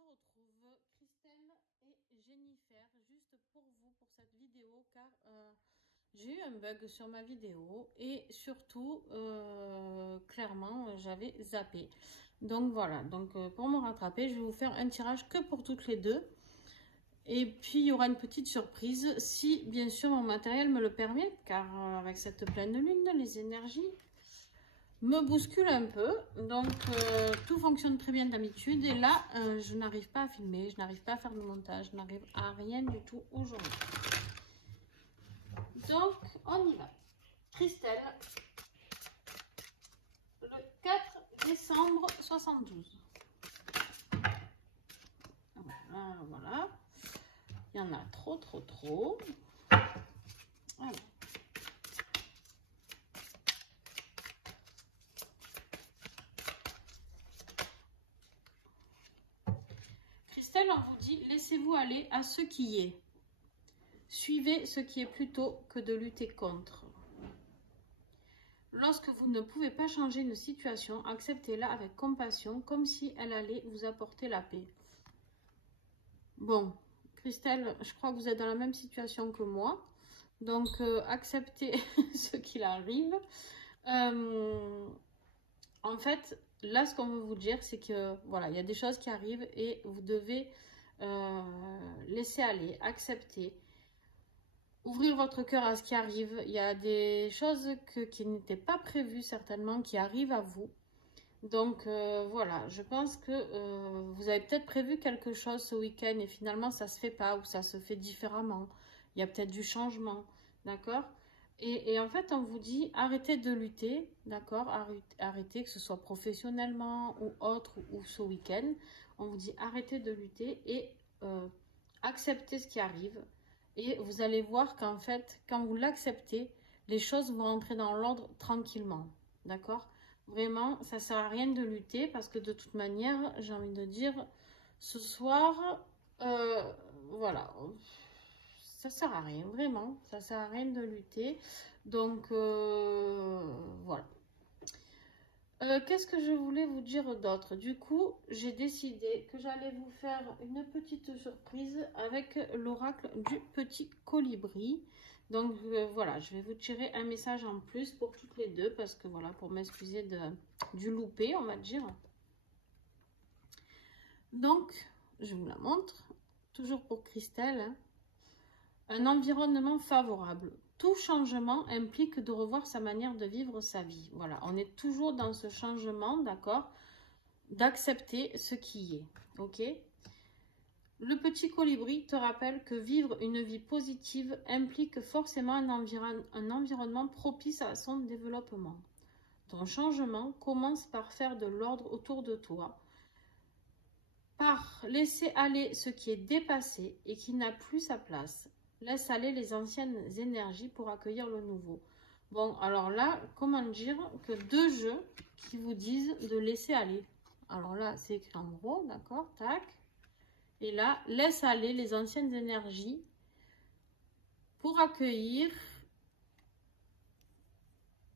se retrouve, Christelle et Jennifer, juste pour vous, pour cette vidéo, car j'ai eu un bug sur ma vidéo et surtout, clairement, j'avais zappé. Donc voilà, donc pour me rattraper, je vais vous faire un tirage que pour toutes les deux. Et puis, il y aura une petite surprise, si bien sûr mon matériel me le permet, car avec cette pleine lune, les énergies me bousculent un peu. Donc, tout fonctionne très bien d'habitude. Et là, je n'arrive pas à filmer, je n'arrive pas à faire de montage, je n'arrive à rien du tout aujourd'hui. Donc, on y va. Christelle, le 4 décembre 72. Voilà, voilà. Il y en a trop. Alors. Christelle, on vous dit, laissez-vous aller à ce qui est. Suivez ce qui est plutôt que de lutter contre. Lorsque vous ne pouvez pas changer une situation, acceptez-la avec compassion, comme si elle allait vous apporter la paix. Bon, Christelle, je crois que vous êtes dans la même situation que moi. Donc, acceptez ce qu'il arrive. En fait, là, ce qu'on veut vous dire, c'est que, voilà, il y a des choses qui arrivent et vous devez laisser aller, accepter. Ouvrir votre cœur à ce qui arrive. Il y a des choses qui n'étaient pas prévues certainement, qui arrivent à vous. Donc voilà, je pense que vous avez peut-être prévu quelque chose ce week-end et finalement ça ne se fait pas ou ça se fait différemment. Il y a peut-être du changement, d'accord ? Et en fait, on vous dit arrêtez de lutter, d'accord ? Arrêtez, que ce soit professionnellement ou autre ou ce week-end. On vous dit arrêtez de lutter et acceptez ce qui arrive. Et vous allez voir qu'en fait, quand vous l'acceptez, les choses vont entrer dans l'ordre tranquillement. D'accord ? Vraiment, ça ne sert à rien de lutter parce que de toute manière, j'ai envie de dire, ce soir, voilà, ça ne sert à rien, vraiment. Ça ne sert à rien de lutter. Donc, voilà. Qu'est-ce que je voulais vous dire d'autre? Du coup, j'ai décidé que j'allais vous faire une petite surprise avec l'oracle du petit colibri. Donc voilà, je vais vous tirer un message en plus pour toutes les deux parce que voilà, pour m'excuser du loupé, on va dire. Donc, je vous la montre, toujours pour Christelle. Hein. Un environnement favorable. Tout changement implique de revoir sa manière de vivre sa vie. Voilà, on est toujours dans ce changement, d'accord, d'accepter ce qui est, ok? Le petit colibri te rappelle que vivre une vie positive implique forcément un environnement propice à son développement. Ton changement commence par faire de l'ordre autour de toi, par laisser aller ce qui est dépassé et qui n'a plus sa place. Laisse aller les anciennes énergies pour accueillir le nouveau. Bon, alors là, comment dire que deux jeux qui vous disent de laisser aller. Alors là, c'est écrit en gros, d'accord, tac. Et là, laisse aller les anciennes énergies pour accueillir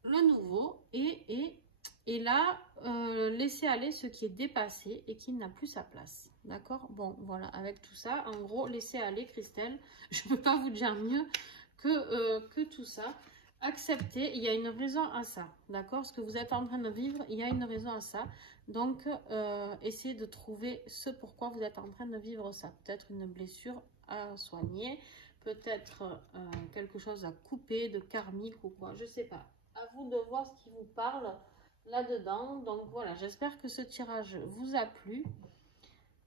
le nouveau. Et là, laisser aller ce qui est dépassé et qui n'a plus sa place. D'accord? Bon, voilà, avec tout ça, en gros, laissez aller, Christelle. Je ne peux pas vous dire mieux que tout ça. Acceptez, il y a une raison à ça. D'accord? Ce que vous êtes en train de vivre, il y a une raison à ça. Donc, essayez de trouver ce pourquoi vous êtes en train de vivre ça. Peut-être une blessure à soigner, peut-être quelque chose à couper, de karmique ou quoi, je ne sais pas. À vous de voir ce qui vous parle là-dedans. Donc voilà, j'espère que ce tirage vous a plu.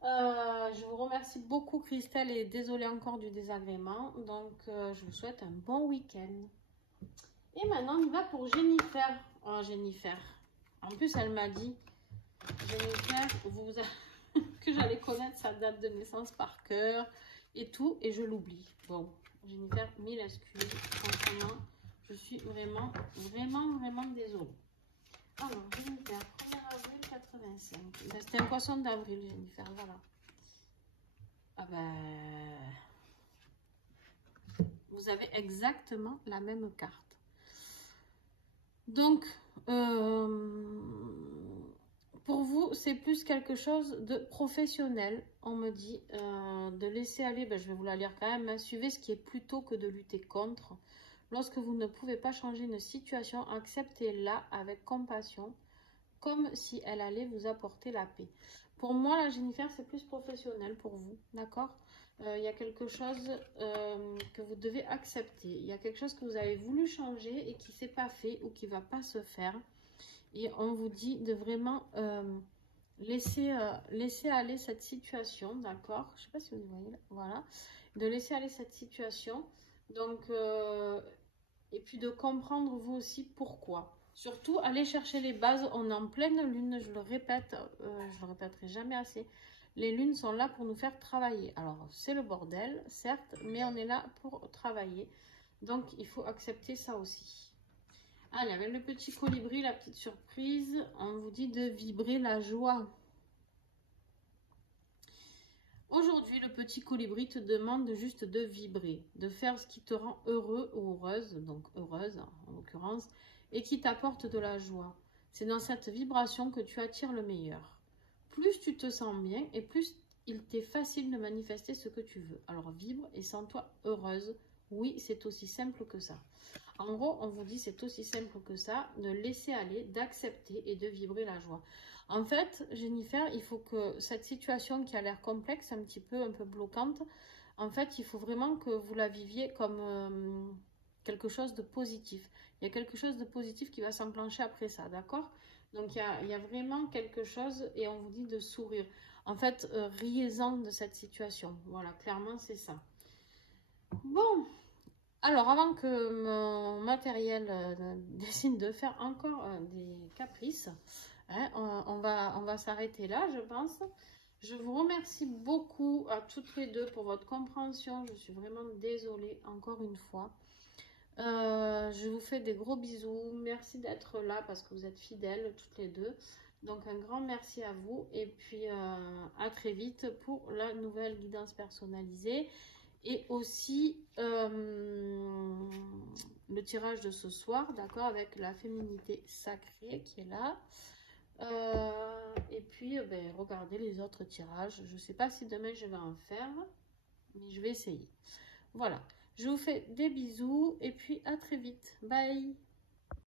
Je vous remercie beaucoup, Christelle, et désolée encore du désagrément. Donc, je vous souhaite un bon week-end. Et maintenant, on y va pour Jennifer. Oh, Jennifer. En plus, elle m'a dit, Jennifer, que j'allais connaître sa date de naissance par cœur et tout, et je l'oublie. Bon, Jennifer, mille excuses. Franchement, je suis vraiment désolée. Alors, Jennifer, 1er avril 85. C'était un poisson d'avril, Jennifer, voilà. Ah ben... Vous avez exactement la même carte. Donc, pour vous, c'est plus quelque chose de professionnel. On me dit de laisser aller, ben, je vais vous la lire quand même, hein. Suivez ce qui est plutôt que de lutter contre. Lorsque vous ne pouvez pas changer une situation, acceptez-la avec compassion, comme si elle allait vous apporter la paix. Pour moi, la Jennifer, c'est plus professionnel pour vous, d'accord? Il y a quelque chose que vous devez accepter. Il y a quelque chose que vous avez voulu changer et qui ne s'est pas fait ou qui ne va pas se faire. Et on vous dit de vraiment laisser aller cette situation, d'accord? Je ne sais pas si vous voyez, là. Voilà. De laisser aller cette situation. Donc, et puis de comprendre vous aussi pourquoi. Surtout, allez chercher les bases. On est en pleine lune, je le répète, je le répéterai jamais assez. Les lunes sont là pour nous faire travailler. Alors, c'est le bordel, certes, mais on est là pour travailler. Donc, il faut accepter ça aussi. Allez, avec le petit colibri, la petite surprise, on vous dit de vibrer la joie. Aujourd'hui, le petit colibri te demande juste de vibrer, de faire ce qui te rend heureux ou heureuse, donc heureuse en l'occurrence, et qui t'apporte de la joie. C'est dans cette vibration que tu attires le meilleur. Plus tu te sens bien et plus il t'est facile de manifester ce que tu veux. Alors vibre et sens-toi heureuse. Oui, c'est aussi simple que ça. En gros, on vous dit c'est aussi simple que ça, de laisser aller, d'accepter et de vibrer la joie. En fait, Jennifer, il faut que cette situation qui a l'air complexe, un peu bloquante, en fait, il faut vraiment que vous la viviez comme quelque chose de positif. Il y a quelque chose de positif qui va s'enclencher après ça, d'accord? Donc, il y a vraiment quelque chose et on vous dit de sourire. En fait, riez-en de cette situation. Voilà, clairement, c'est ça. Bon, alors avant que mon matériel décide de faire encore des caprices, hein, on va s'arrêter là, je pense. Je vous remercie beaucoup à toutes les deux pour votre compréhension. Je suis vraiment désolée encore une fois. Je vous fais des gros bisous. Merci d'être là parce que vous êtes fidèles toutes les deux. Donc un grand merci à vous et puis à très vite pour la nouvelle guidance personnalisée. Et aussi le tirage de ce soir, d'accord, avec la féminité sacrée qui est là. Et puis, ben, regardez les autres tirages. Je ne sais pas si demain je vais en faire, mais je vais essayer. Voilà, je vous fais des bisous et puis à très vite. Bye!